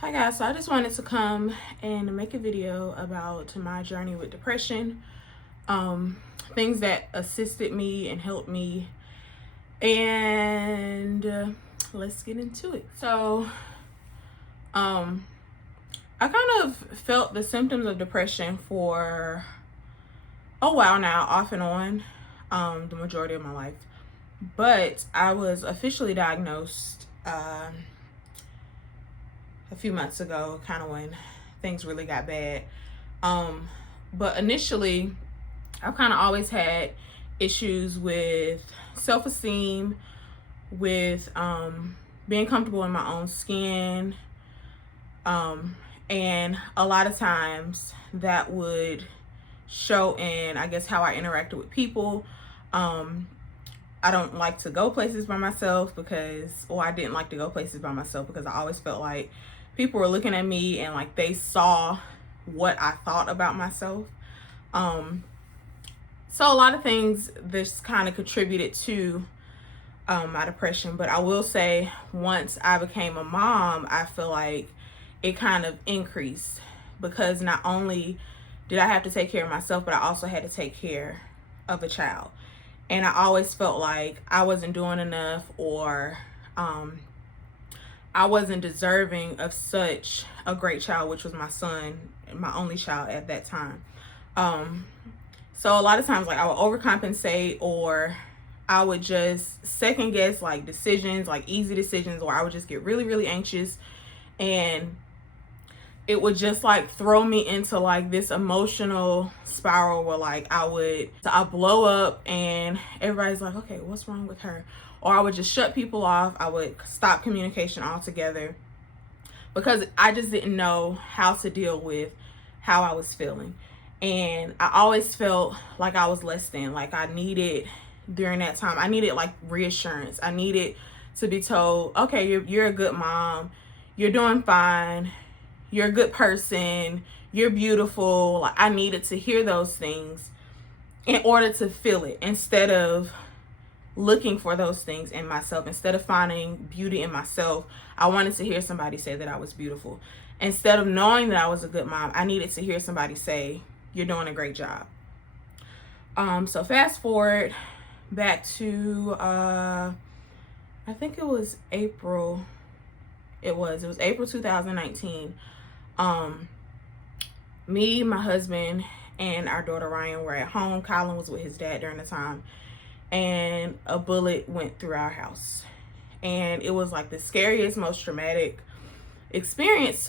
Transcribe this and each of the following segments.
Hi guys, so I just wanted to come and make a video about my journey with depression, things that assisted me and helped me, and let's get into it. So I kind of felt the symptoms of depression for a while now, off and on, the majority of my life, but I was officially diagnosed a few months ago, kind of when things really got bad. But initially, I've kind of always had issues with self-esteem, with being comfortable in my own skin, and a lot of times that would show in, I guess, how I interacted with people. I don't like to go places by myself I didn't like to go places by myself because I always felt like people were looking at me and like they saw what I thought about myself. So a lot of things this kind of contributed to my depression, but I will say once I became a mom, I feel like it kind of increased because not only did I have to take care of myself, but I also had to take care of a child. And I always felt like I wasn't doing enough, or I wasn't deserving of such a great child, which was my son, my only child at that time. So a lot of times, like, I would overcompensate, or I would just second guess like decisions, like easy decisions, or I would just get really, really anxious, and it would just like throw me into like this emotional spiral where like I blow up and everybody's like, okay, what's wrong with her? Or I would just shut people off. I would stop communication altogether because I just didn't know how to deal with how I was feeling. And I always felt like I was less than, like I needed, during that time, I needed like reassurance. I needed to be told, okay, you're a good mom, you're doing fine, you're a good person, you're beautiful. Like, I needed to hear those things in order to feel it, instead of looking for those things in myself. Instead of finding beauty in myself, I wanted to hear somebody say that I was beautiful. Instead of knowing that I was a good mom, I needed to hear somebody say, you're doing a great job. So fast forward back to I think it was April. It was April 2019. Me, my husband, and our daughter Ryan were at home. Colin was with his dad during the time, and a bullet went through our house. And it was like the scariest, most traumatic experience,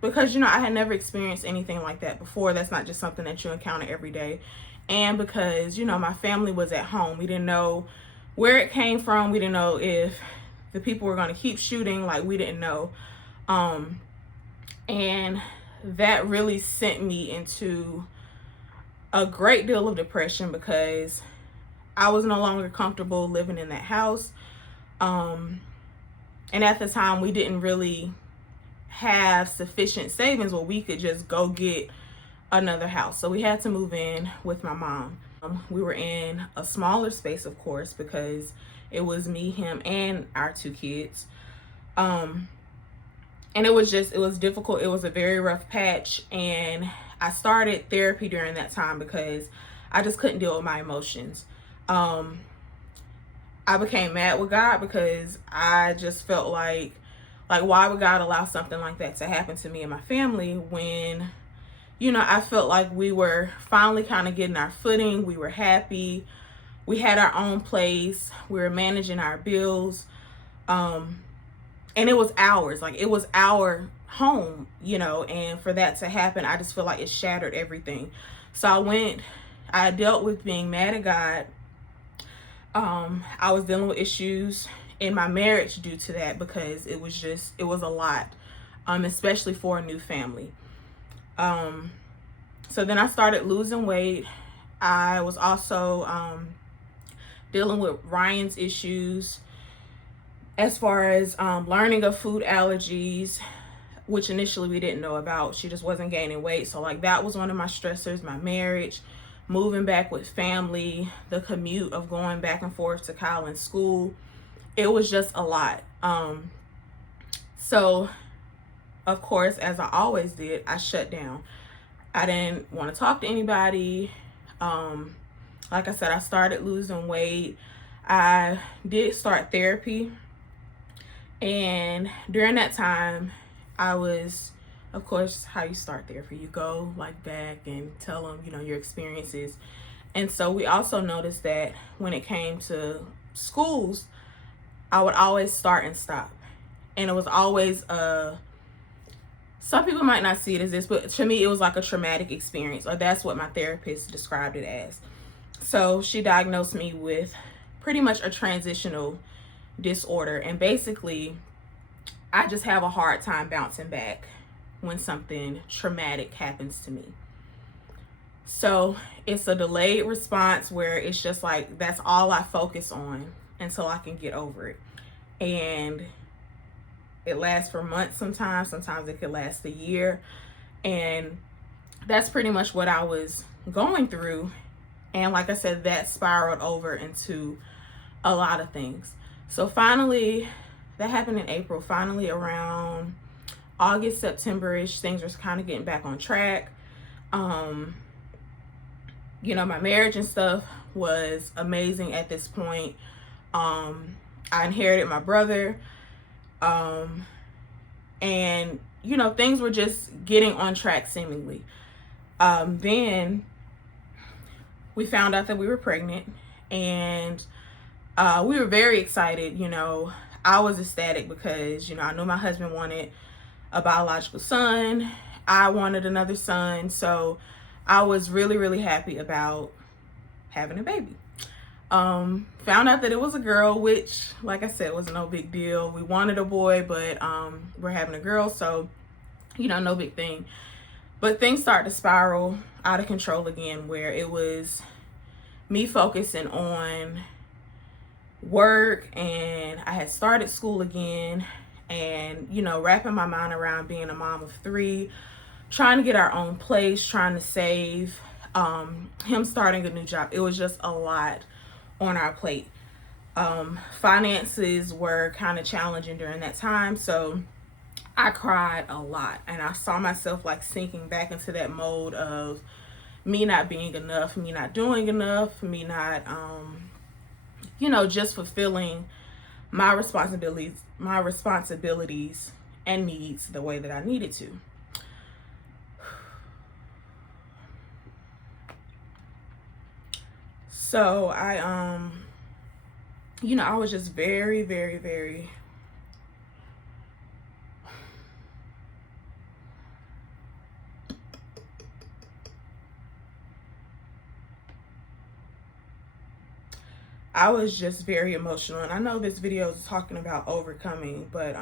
because I had never experienced anything like that before. That's not just something that you encounter every day. And because my family was at home, we didn't know where it came from. We didn't know if the people were going to keep shooting. Like, we didn't know. And that really sent me into a great deal of depression because I was no longer comfortable living in that house. And at the time, we didn't really have sufficient savings where we could just go get another house. So we had to move in with my mom. We were in a smaller space, of course, because it was me, him, and our two kids. And it was difficult. It was a very rough patch. And I started therapy during that time because I just couldn't deal with my emotions. I became mad with God because I just felt like why would God allow something like that to happen to me and my family when, I felt like we were finally kind of getting our footing. We were happy. We had our own place. We were managing our bills. And it was ours, like it was our home, and for that to happen, I just feel like it shattered everything. So I dealt with being mad at God. I was dealing with issues in my marriage due to that because it was a lot, especially for a new family. So then I started losing weight. I was also dealing with Ryan's issues as far as learning of food allergies, which initially we didn't know about. She just wasn't gaining weight. So like that was one of my stressors, my marriage, moving back with family, the commute of going back and forth to Colin's school. It was just a lot. So of course, as I always did, I shut down. I didn't want to talk to anybody. Like I said, I started losing weight. I did start therapy. And during that time, I was, of course, how you start therapy. You go like back and tell them, your experiences. And so we also noticed that when it came to schools, I would always start and stop. And it was always, some people might not see it as this, but to me, it was like a traumatic experience, or that's what my therapist described it as. So she diagnosed me with pretty much a transitional disorder. And basically, I just have a hard time bouncing back when something traumatic happens to me. So it's a delayed response where it's just like, that's all I focus on until I can get over it. And it lasts for months sometimes. Sometimes it could last a year. And that's pretty much what I was going through. And like I said, that spiraled over into a lot of things. So finally, that happened in April. Finally, around August, September-ish, things were kind of getting back on track. My marriage and stuff was amazing at this point. I inherited my brother. And things were just getting on track seemingly. Then we found out that we were pregnant, and we were very excited. I was ecstatic because, I knew my husband wanted a biological son. I wanted another son. So I was really, really happy about having a baby. Found out that it was a girl, which, like I said, was no big deal. We wanted a boy, but we're having a girl, so no big thing. But things started to spiral out of control again, where it was me focusing on work, and I had started school again, and wrapping my mind around being a mom of 3, trying to get our own place, trying to save, him starting a new job. It was just a lot on our plate. Finances were kind of challenging during that time, so I cried a lot, and I saw myself like sinking back into that mode of me not being enough, me not doing enough, me not just fulfilling my responsibilities and needs the way that I needed to. So I was just very, very, very emotional. And I know this video is talking about overcoming, but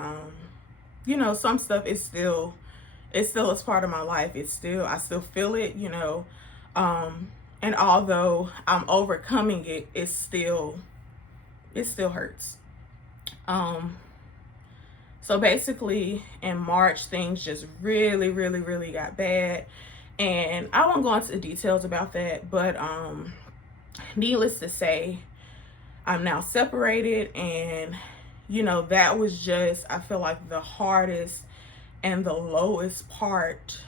some stuff is still is part of my life. I still feel it, and although I'm overcoming it, it still hurts. So basically in March, things just really, really, really got bad. And I won't go into the details about that, but needless to say, I'm now separated, and that was just, I feel like, the hardest and the lowest part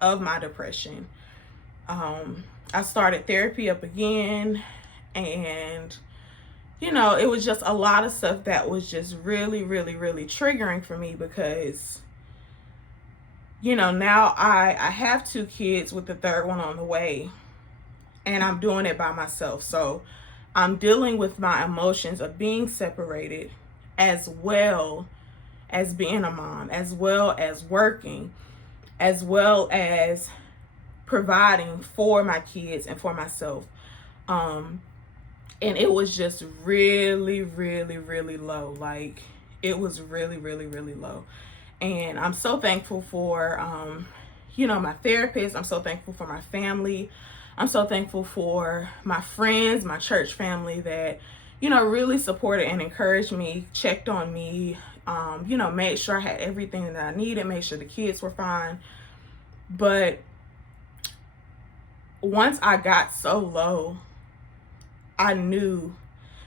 of my depression. I started therapy up again, and it was just a lot of stuff that was just really, really, really triggering for me, because now I have 2 kids with the 3rd one on the way, and I'm doing it by myself. So I'm dealing with my emotions of being separated, as well as being a mom, as well as working, as well as providing for my kids and for myself. And it was just really, really, really low. Like, it was really, really, really low. And I'm so thankful for, my therapist. I'm so thankful for my family. I'm so thankful for my friends, my church family that, really supported and encouraged me, checked on me, made sure I had everything that I needed, made sure the kids were fine. But once I got so low, I knew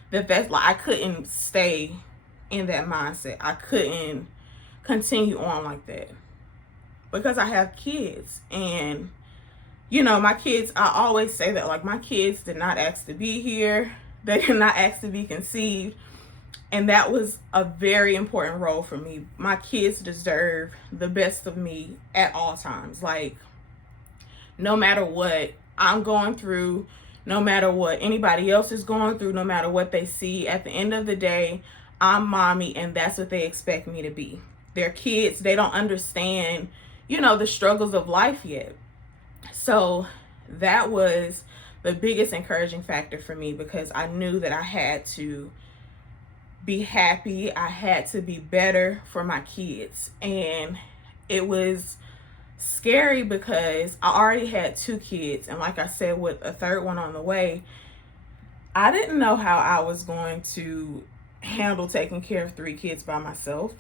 that's like, I couldn't stay in that mindset. I couldn't continue on like that. because I have kids. And my kids, I always say that, like, my kids did not ask to be here. They did not ask to be conceived. And that was a very important role for me. My kids deserve the best of me at all times. Like, no matter what I'm going through, no matter what anybody else is going through, no matter what they see, at the end of the day, I'm mommy, and that's what they expect me to be. They're kids. They don't understand, the struggles of life yet. So that was the biggest encouraging factor for me, because I knew that I had to be happy. I had to be better for my kids. And it was scary because I already had 2 kids. And like I said, with a 3rd one on the way, I didn't know how I was going to handle taking care of 3 kids by myself.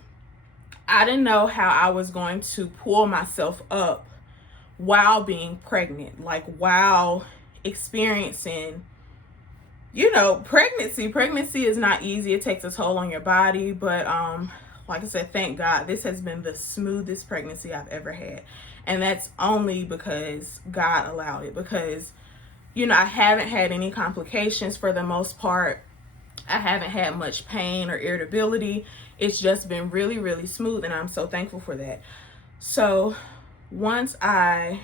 I didn't know how I was going to pull myself up while being pregnant, like while experiencing, pregnancy. Pregnancy is not easy. It takes a toll on your body. But like I said, thank God, this has been the smoothest pregnancy I've ever had. And that's only because God allowed it. Because, I haven't had any complications for the most part. I haven't had much pain or irritability. It's just been really, really smooth. And I'm so thankful for that. So once I,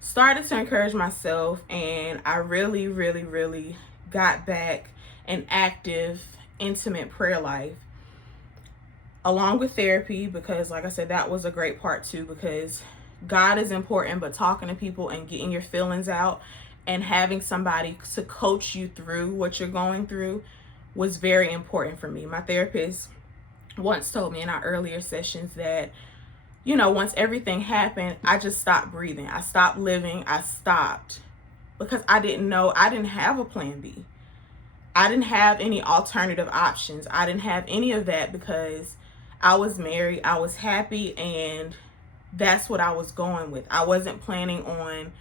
started to encourage myself, and I really, really, really got back an active, intimate prayer life, along with therapy, because like I said, that was a great part too, because God is important, but talking to people and getting your feelings out and having somebody to coach you through what you're going through was very important for me. My therapist once told me in our earlier sessions that, once everything happened, I just stopped breathing. I stopped living. I stopped because I didn't have a plan B. I didn't have any alternative options. I didn't have any of that because I was married. I was happy, and that's what I was going with. I wasn't planning on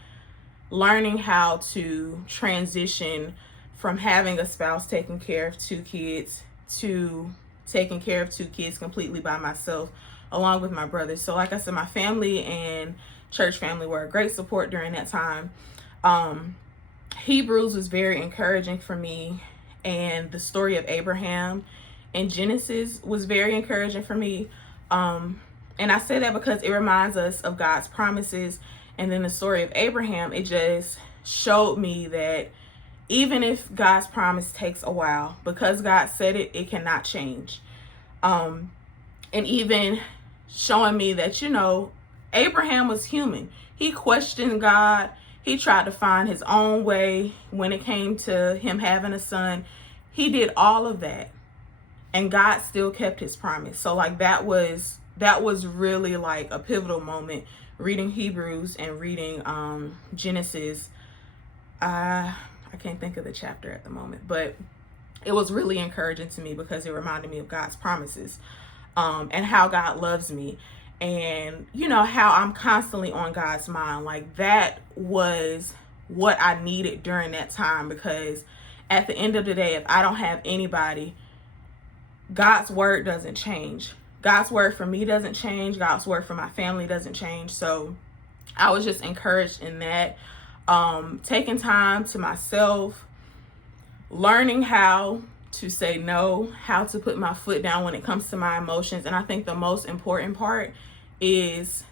learning how to transition from having a spouse taking care of 2 kids to taking care of 2 kids completely by myself, along with my brothers. So like I said, my family and church family were a great support during that time. Hebrews was very encouraging for me, and the story of Abraham in Genesis was very encouraging for me. And I say that because it reminds us of God's promises. And then the story of Abraham, it just showed me that even if God's promise takes a while, because God said it, it cannot change. And even showing me that, Abraham was human. He questioned God. He tried to find his own way when it came to him having a son. He did all of that, and God still kept his promise. So like that was really like a pivotal moment, reading Hebrews and reading Genesis. I can't think of the chapter at the moment, but it was really encouraging to me because it reminded me of God's promises, and how God loves me, and how I'm constantly on God's mind. Like that was what I needed during that time, because at the end of the day, if I don't have anybody, God's word doesn't change. God's word for me doesn't change. God's word for my family doesn't change. So I was just encouraged in that. Taking time to myself, learning how to say no, how to put my foot down when it comes to my emotions. And I think the most important part is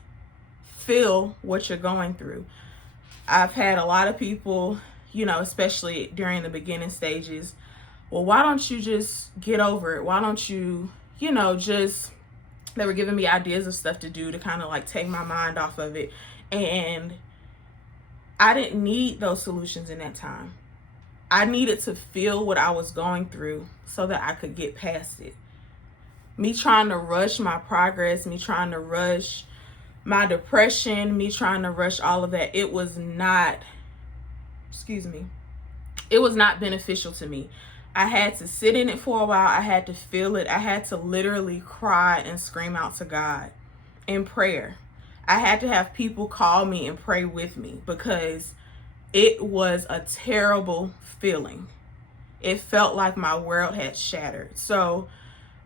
feel what you're going through. I've had a lot of people, especially during the beginning stages, well, why don't you just get over it? Why don't you, they were giving me ideas of stuff to do to kind of like take my mind off of it. And I didn't need those solutions in that time. I needed to feel what I was going through so that I could get past it. Me trying to rush my progress, me trying to rush my depression, me trying to rush all of that, it was not beneficial to me. I had to sit in it for a while. I had to feel it. I had to literally cry and scream out to God in prayer. I had to have people call me and pray with me, because it was a terrible feeling. It felt like my world had shattered. So,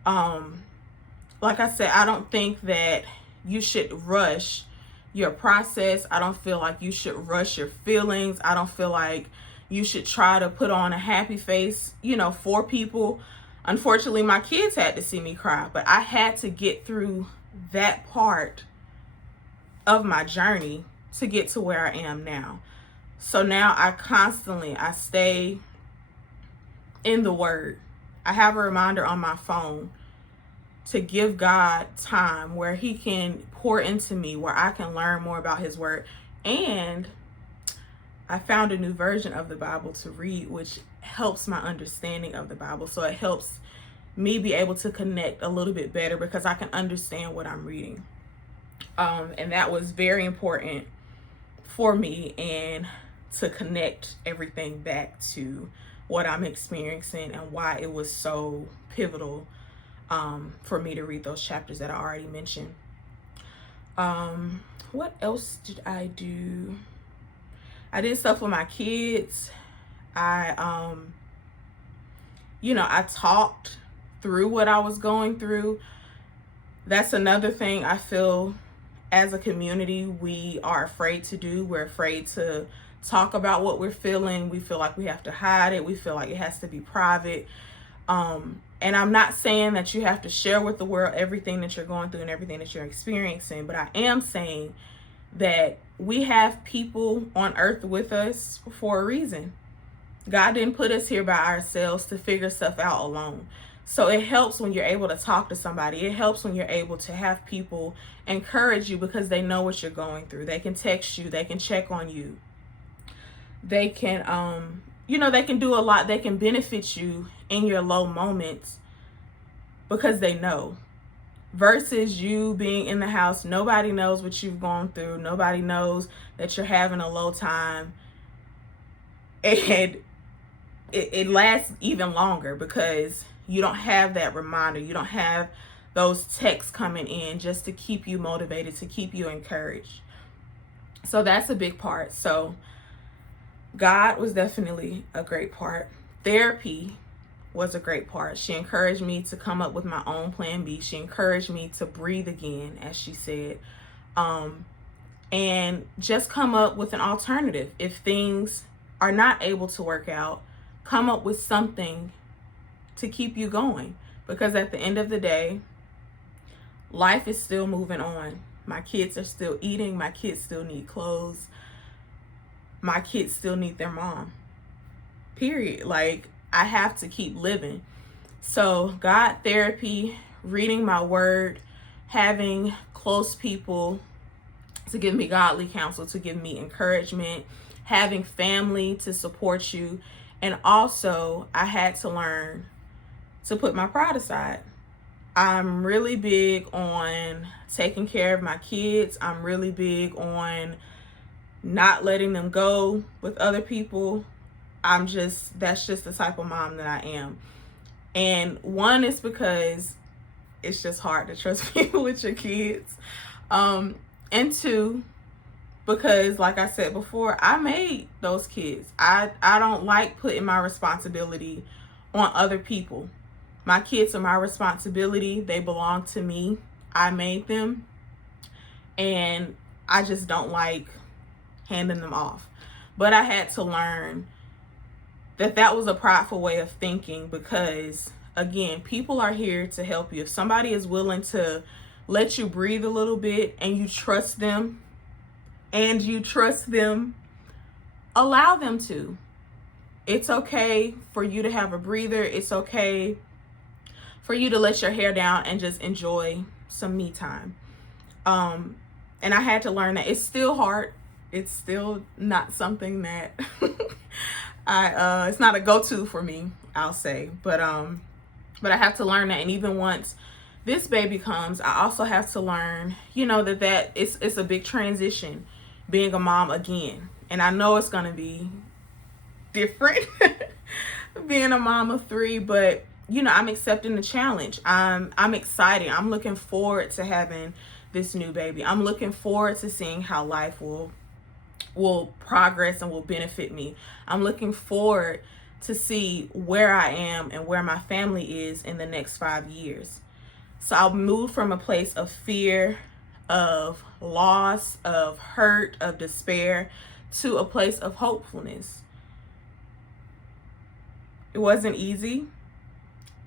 like I said, I don't think that, you should rush your process. I don't feel like you should rush your feelings. I don't feel like you should try to put on a happy face, for people. Unfortunately, my kids had to see me cry, but I had to get through that part of my journey to get to where I am now. So now I stay in the Word. I have a reminder on my phone to give God time where he can pour into me, where I can learn more about his word. And I found a new version of the Bible to read, which helps my understanding of the Bible. So it helps me be able to connect a little bit better because I can understand what I'm reading. And that was very important for me, and to connect everything back to what I'm experiencing and why it was so pivotal for me to read those chapters that I already mentioned. What else did I do? I did stuff with my kids. I talked through what I was going through. That's another thing I feel as a community we are afraid to do. We're afraid to talk about what we're feeling. We feel like we have to hide it. We feel like it has to be private. And I'm not saying that you have to share with the world everything that you're going through and everything that you're experiencing, but I am saying that we have people on earth with us for a reason. God didn't put us here by ourselves to figure stuff out alone. So it helps when you're able to talk to somebody. It helps when you're able to have people encourage you because they know what you're going through. They can text you. They can check on you. They can, they can do a lot. They can benefit you in your low moments because they know. Versus you being in the house, nobody knows what you've gone through. Nobody knows that you're having a low time. And it lasts even longer because you don't have that reminder. You don't have those texts coming in just to keep you motivated, to keep you encouraged. So that's a big part. So God was definitely a great part. Therapy was a great part. She encouraged me to come up with my own plan B. She encouraged me to breathe again, as she said, and just come up with an alternative. If things are not able to work out, come up with something to keep you going, because at the end of the day, life is still moving on. My kids are still eating. My kids still need clothes. My kids still need their mom. Period. Like, I have to keep living. So God, therapy, reading my word, having close people to give me godly counsel, to give me encouragement, having family to support you. And also, I had to learn to put my pride aside. I'm really big on taking care of my kids. I'm really big on not letting them go with other people. That's just the type of mom that I am. And one is because it's just hard to trust people with your kids. And two, because like I said before, I made those kids. I don't like putting my responsibility on other people. My kids are my responsibility. They belong to me. I made them. And I just don't like handing them off. But I had to learn that was a prideful way of thinking, because again, people are here to help you. If somebody is willing to let you breathe a little bit and you trust them, allow them to. It's okay for you to have a breather. It's okay for you to let your hair down and just enjoy some me time. And I had to learn that it's still hard. It's still not something that it's not a go-to for me, I'll say. But I have to learn that. And even once this baby comes, I also have to learn, that it's a big transition being a mom again. And I know it's gonna be different being a mom of 3, but I'm accepting the challenge. I'm excited. I'm looking forward to having this new baby. I'm looking forward to seeing how life will progress and will benefit me. I'm looking forward to see where I am and where my family is in the next 5 years. So I'll move from a place of fear, of loss, of hurt, of despair, to a place of hopefulness. It wasn't easy.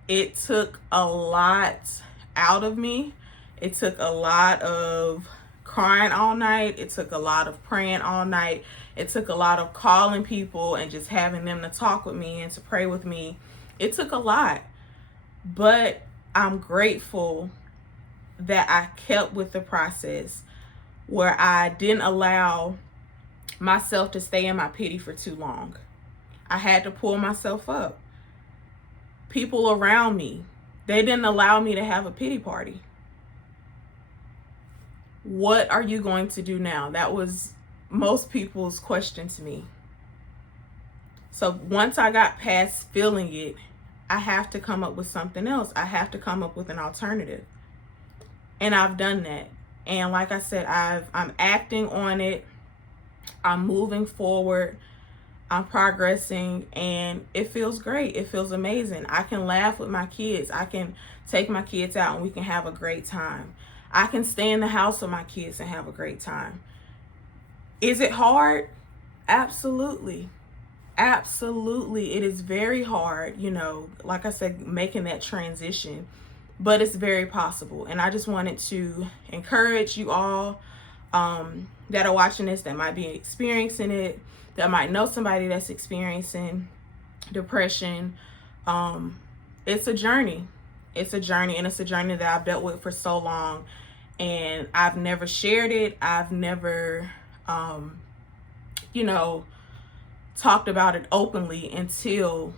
It took a lot out of me. It took a lot of crying all night. It took a lot of praying all night. It took a lot of calling people and just having them to talk with me and to pray with me. It took a lot. But I'm grateful that I kept with the process, where I didn't allow myself to stay in my pity for too long. I had to pull myself up. People around me, they didn't allow me to have a pity party. What are you going to do now? That was most people's question to me. So once I got past feeling it, I have to come up with something else. I have to come up with an alternative. And I've done that. And like I said, I'm acting on it. I'm moving forward. I'm progressing, and it feels great. It feels amazing. I can laugh with my kids. I can take my kids out and we can have a great time. I can stay in the house with my kids and have a great time. Is it hard? Absolutely. Absolutely. It is very hard, like I said, making that transition, but it's very possible. And I just wanted to encourage you all that are watching this, that might be experiencing it, that might know somebody that's experiencing depression. It's a journey. It's a journey, and it's a journey that I've dealt with for so long, and I've never shared it. I've never, talked about it openly until,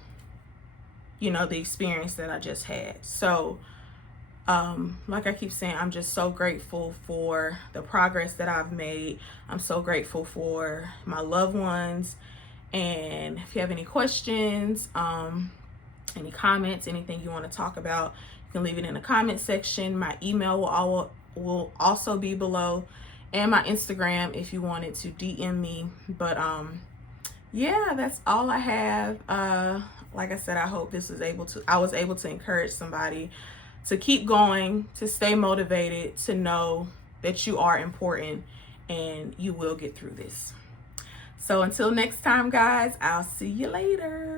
the experience that I just had. So, like I keep saying, I'm just so grateful for the progress that I've made. I'm so grateful for my loved ones. And if you have any questions, any comments, anything you want to talk about, you can leave it in the comment section. My email will also be below, and my Instagram if you wanted to DM me. But yeah, that's all I have. Like I said, I hope I was able to encourage somebody to keep going, to stay motivated, to know that you are important and you will get through this. So until next time, guys, I'll see you later.